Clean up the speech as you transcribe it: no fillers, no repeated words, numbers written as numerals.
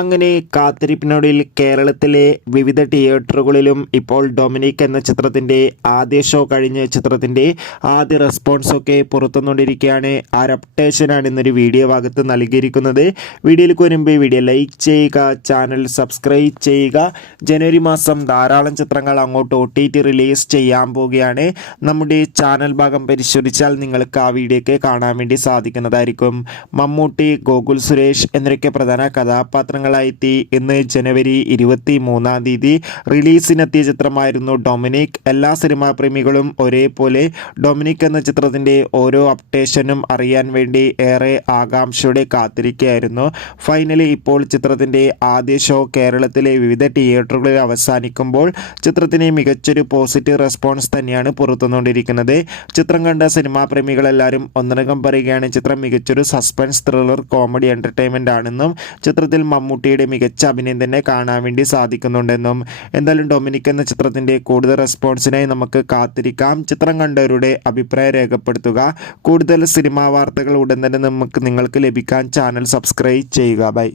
അങ്ങനെ കാത്തിരിപ്പിനൊടുവിൽ കേരളത്തിലെ വിവിധ തിയേറ്ററുകളിലും ഇപ്പോൾ ഡൊമിനിക് എന്ന ചിത്രത്തിൻ്റെ ആദ്യ ഷോ കഴിഞ്ഞ് ചിത്രത്തിൻ്റെ ആദ്യ റെസ്പോൺസൊക്കെ പുറത്തുകൊണ്ടിരിക്കുകയാണ്. ആ ഒരു അപ്ഡേഷനാണ് ഇന്നൊരു വീഡിയോ ഭാഗത്ത് നൽകിയിരിക്കുന്നത്. വീഡിയോയിലേക്ക് വരുമ്പോൾ വീഡിയോ ലൈക്ക് ചെയ്യുക, ചാനൽ സബ്സ്ക്രൈബ് ചെയ്യുക. ജനുവരി മാസം ധാരാളം ചിത്രങ്ങൾ അങ്ങോട്ട് OTT റിലീസ് ചെയ്യാൻ പോവുകയാണ്. നമ്മുടെ ചാനൽ ഭാഗം പരിശോധിച്ചാൽ നിങ്ങൾക്ക് ആ വീഡിയോയ്ക്ക് കാണാൻ വേണ്ടി സാധിക്കുന്നതായിരിക്കും. മമ്മൂട്ടി, ഗോകുൽ സുരേഷ് എന്നൊക്കെ പ്രധാന കഥാപാത്രങ്ങളായി ഇന്ന് ജനുവരി 23-ാം തീയതി റിലീസിനെത്തിയ ചിത്രമായിരുന്നു ഡൊമിനിക്. എല്ലാ സിനിമാ പ്രേമികളും ഒരേപോലെ ഡൊമിനിക് എന്ന ചിത്രത്തിൻ്റെ ഓരോ അപ്ഡേഷനും അറിയാൻ വേണ്ടി ഏറെ ആകാംക്ഷയോടെ കാത്തിരിക്കുകയായിരുന്നു. ഫൈനലി ഇപ്പോൾ ചിത്രത്തിൻ്റെ ആദ്യ ഷോ കേരളത്തിലെ വിവിധ തിയേറ്ററുകളിൽ അവസാനിക്കുമ്പോൾ ചിത്രത്തിന് മികച്ചൊരു പോസിറ്റീവ് റെസ്പോൺസ് തന്നെയാണ് പുറത്തുകൊണ്ടിരിക്കുന്നത്. ചിത്രം കണ്ട സിനിമാ പ്രേമികളെല്ലാവരും ഒന്നടങ്കം പറയുകയാണ് ചിത്രം മികച്ചൊരു സസ്പെൻസ് ത്രില്ലർ കോമഡി എൻ്റർടൈൻമെൻ്റ് ആണെന്നും ചിത്രത്തിൽ മമ്മൂട്ടിയുടെ മികച്ച അഭിനയം തന്നെ കാണാൻ വേണ്ടി സാധിക്കുന്നുണ്ടെന്നും. എന്തായാലും ഡൊമിനിക് എന്ന ചിത്രത്തിൻ്റെ കൂടുതൽ റെസ്പോൺസിനായി നമുക്ക് കാത്തിരിക്കാം. ചിത്രം കണ്ടവരുടെ അഭിപ്രായം രേഖപ്പെടുത്തുക. കൂടുതൽ സിനിമാ വാർത്തകൾ ഉടൻ തന്നെ നിങ്ങൾക്ക് ലഭിക്കാൻ ചാനൽ സബ്സ്ക്രൈബ് ചെയ്യുക. ബൈ.